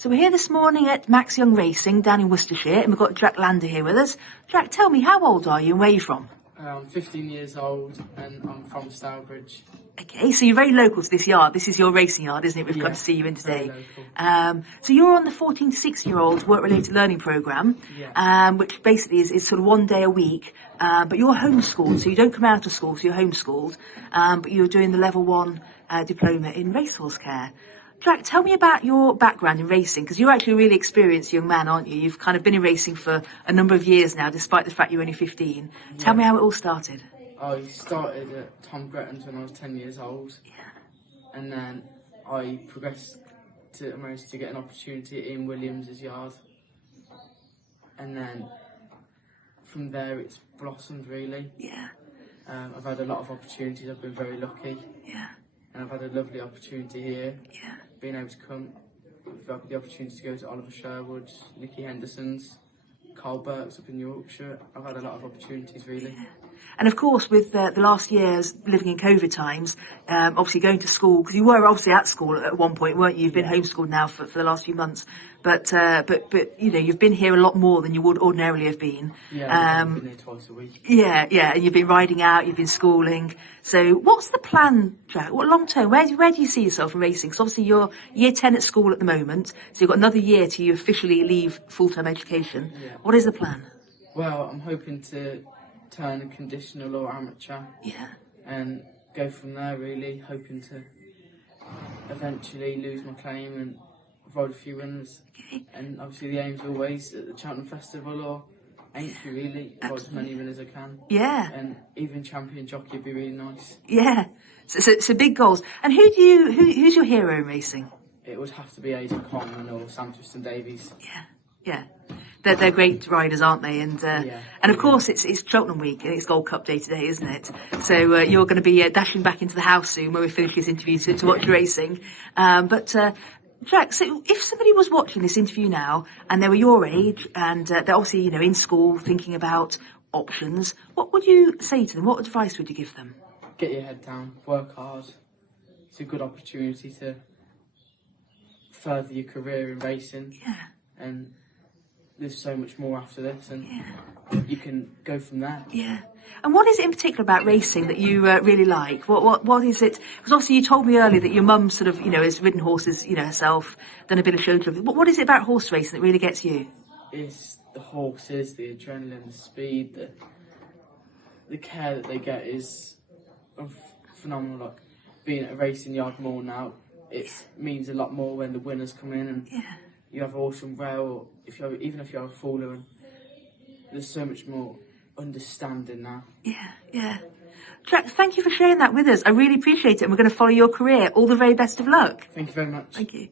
So we're here this morning at Max Young Racing down in Worcestershire, and we've got Jack Lander here with us. Jack, tell me, how old are you and where are you from? I'm 15 years old and I'm from Stourbridge. Okay, so you're very local to this yard. This is your racing yard, isn't it? We've come to see you in today. So you're on the 14 to 16-year-olds work-related learning programme, which basically is sort of 1 day a week. But you're homeschooled, so you don't come out of school, so you're homeschooled. But you're doing the level 1 diploma in racehorse care. Jack, tell me about your background in racing, because you're actually a really experienced young man, aren't you? You've kind of been in racing for a number of years now, despite the fact you're only 15. Yeah. Tell me how it all started. I started at Tom Gretton's when I was 10 years old. Yeah. And then I progressed to manage to get an opportunity at Ian Williams' yard. And then from there it's blossomed really. Yeah. I've had a lot of opportunities, I've been very lucky. Yeah. And I've had a lovely opportunity here. Yeah. Being able to come, I've had the opportunity to go to Oliver Sherwood's, Nicky Henderson's, Carl Burke's up in Yorkshire. I've had a lot of opportunities really. Yeah. And of course, with the last years living in COVID times, obviously going to school, because you were obviously at school at one point, weren't you? You've been homeschooled now for the last few months, but you know, you've been here a lot more than you would ordinarily have been. Yeah, I've been here twice a week. Yeah, and you've been riding out, you've been schooling. So what's the plan, Jack? What long term? Where do you see yourself in racing? Because obviously you're year 10 at school at the moment, so you've got another year till you officially leave full-time education. Yeah. What is the plan? Well, I'm hoping to turn a conditional or amateur. Yeah. And go from there really, hoping to eventually lose my claim and ride a few winners. Okay. And obviously the aim's always at the Cheltenham Festival or Aintree really, ride as many winners as I can. Yeah. And even champion jockey would be really nice. Yeah. So big goals. And who's your hero in racing? It would have to be Adrian Coleman or Sam Twiston-Davies. Yeah. They're great riders, aren't they? And of course it's Cheltenham week and it's Gold Cup day today, isn't it? So you're going to be dashing back into the house soon when we finish this interview to watch racing. Jack, so if somebody was watching this interview now and they were your age and they're obviously in school thinking about options, what would you say to them? What advice would you give them? Get your head down, work hard. It's a good opportunity to further your career in racing. Yeah. And there's so much more after this, and you can go from there. Yeah. And what is it in particular about racing that you really like? What is it? Because obviously you told me earlier that your mum sort of, has ridden horses, herself, done a bit of show jumping. What is it about horse racing that really gets you? It's the horses, the adrenaline, the speed, the care that they get is phenomenal. Like being at a racing yard more now, it means a lot more when the winners come in and you have a horse and rail, even if you have a faller, and there's so much more understanding now. Yeah. Jack, thank you for sharing that with us. I really appreciate it, and we're going to follow your career. All the very best of luck. Thank you very much. Thank you.